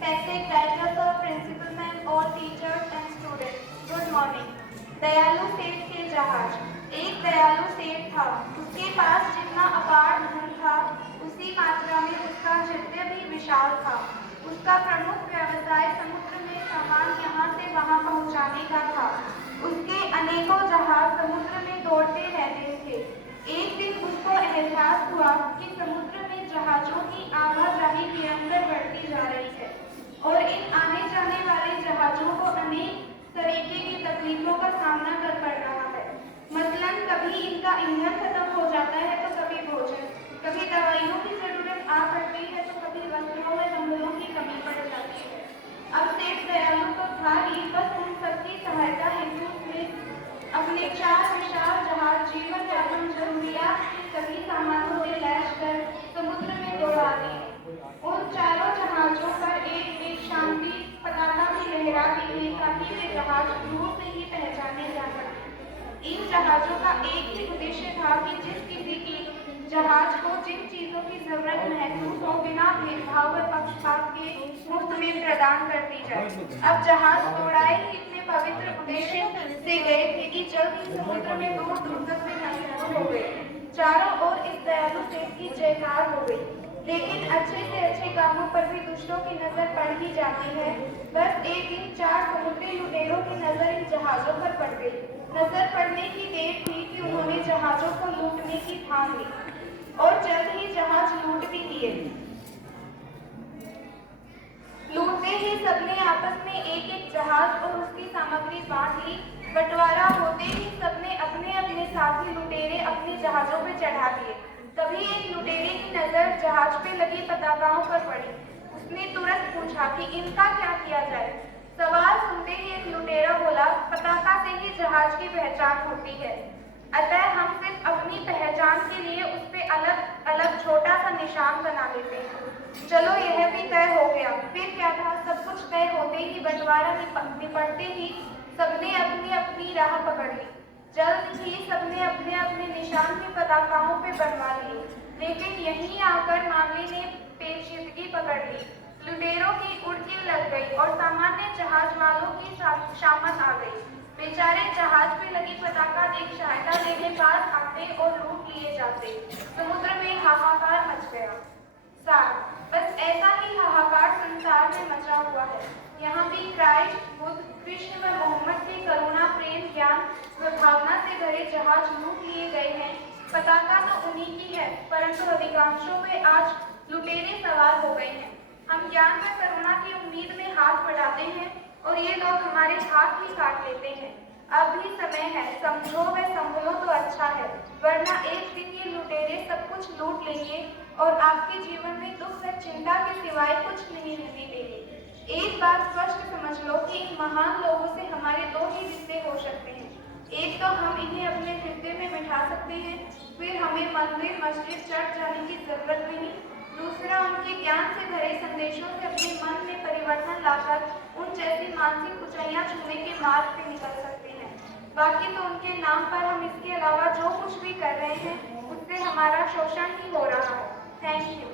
Hectic director, principal ma'am, all teachers and students. Good morning. दयालु सेठ के जहाज। एक दयालु सेठ था, उसके पास जितना अपार धन था उसी मात्रा में उसका हृदय भी विशाल था। उसका प्रमुख व्यवसाय समुद्र में सामान यहाँ से वहाँ पहुँचाने का था। उसके अनेकों जहाज समुद्र में दौड़ते रहते थे। एक दिन उसको एहसास हुआ कि समुद्र में जहाजों की आवाजाही निरंतर बढ़ती जा रही है और इन आने जाने वाले जहाजों को अनेक तरीके की तकलीफों का सामना कर पड़ रहा है। मसलन कभी इनका ईंधन खत्म हो जाता है तो कभी भोजन, कभी दवाइयों की जरूरत आ पड़ती है तो कभी वस्त्रों व जंगलों की कमी पड़ जाती है। अब सेठ दयालु तो था ही, बस उन सबकी सहायता हेतु उसने अपने 4 विशाल जहाज जीवन यापन जरूरियात के सभी सामानों से लैस कर समुद्र में दौड़ा दिए। उन चारों जहाजों पर एक एक शांति पताका भी लहराती थी ताकि वे जहाज दूर से ही पहचाने जा सके। इन जहाजों का एक ही उद्देश्य था कि जिस किसी की जहाज को जिन चीजों की जरूरत महसूस हो बिना भेदभाव व पक्षपात के मुफ्त में प्रदान कर दी जाए। अब जहाज दौड़ाए ही इतने पवित्र उद्देश्य से गए थे कि जल्द ही समुद्र में दूर दूर तक वे नष्ट हो गए। चारों ओर इस दयालु सेठ की जयकार हो गई। लेकिन अच्छे से अच्छे कामों पर भी दुष्टों की नजर पड़ ही जाती है। बस एक दिन 4 समुद्री लुटेरों की नजर इन जहाजों पर पड़ गई। नजर पड़ने की देर थी कि उन्होंने जहाजों को लूटने की ठान ली और जल्द ही जहाज लूट भी लिए। लूटते ही सबने आपस में एक एक जहाज और उसकी सामग्री बांट ली। बंटवारा होते ही सबने अपने अपने साथी लुटेरे अपने जहाजों पर चढ़ा दिए। तभी एक लुटेरे की नजर जहाज पे लगी पताकाओं पर पड़ी। उसने तुरंत पूछा कि इनका क्या किया जाए। सवाल सुनते ही एक लुटेरा बोला, पताका से ही जहाज की पहचान होती है, अतः हम सिर्फ अपनी पहचान के लिए उस पे अलग अलग छोटा सा निशान बना लेते हैं। चलो यह भी तय हो गया। फिर क्या था, सब कुछ तय होते ही बंटवारा निपटते ही सबने अपनी अपनी राह पकड़ ली। जल्द ही सबने अपने अपने निशान भी पताकाओं पे बनवा लिए। लेकिन यहीं आकर मामले ने पेचीदगी पकड़ ली। लुटेरों की उड़की लग गई और सामान्य जहाज वालों की शामत आ गई। बेचारे जहाज पे लगी पताका देख सहायता लेने पास आते और लूट लिए जाते। समुद्र में हाहाकार मच गया। सार, बस ऐसा ही हाहाकार संसार में मचा हुआ है। यहाँ भी क्राइस्ट, बुद्ध, कृष्ण व मोहम्मद के करुणा, प्रेम, ज्ञान व भावना से भरे जहाज लूट लिए गए हैं। पताका तो उन्हीं की है, परंतु अधिकांशों पे आज लुटेरे सवार हो गए हैं। हम ज्ञान व करुणा की उम्मीद में हाथ बढ़ाते हैं और ये लोग हमारे हाथ ही काट लेते हैं। अब भी समय है, समझो व संभलो तो अच्छा है, वरना एक दिन ये लुटेरे सब कुछ लूट लेंगे और आपके जीवन में दुख व चिंता के सिवाय कुछ नहीं रहने देंगे। एक बात स्पष्ट समझ लो कि इन महान लोगों से हमारे 2 ही रिश्ते हो सकते हैं। एक तो हम इन्हें अपने हृदय में बिठा सकते हैं, फिर हमें मंदिर मस्जिद चर्च जाने की जरूरत नहीं। दूसरा, उनके ज्ञान से भरे संदेशों से अपने मन में परिवर्तन लाकर उन जैसी मानसिक ऊंचाइयां छूने के मार्ग पे निकल सकते हैं। बाकी तो उनके नाम पर हम इसके अलावा जो कुछ भी कर रहे हैं उससे हमारा शोषण ही हो रहा है। Thank you.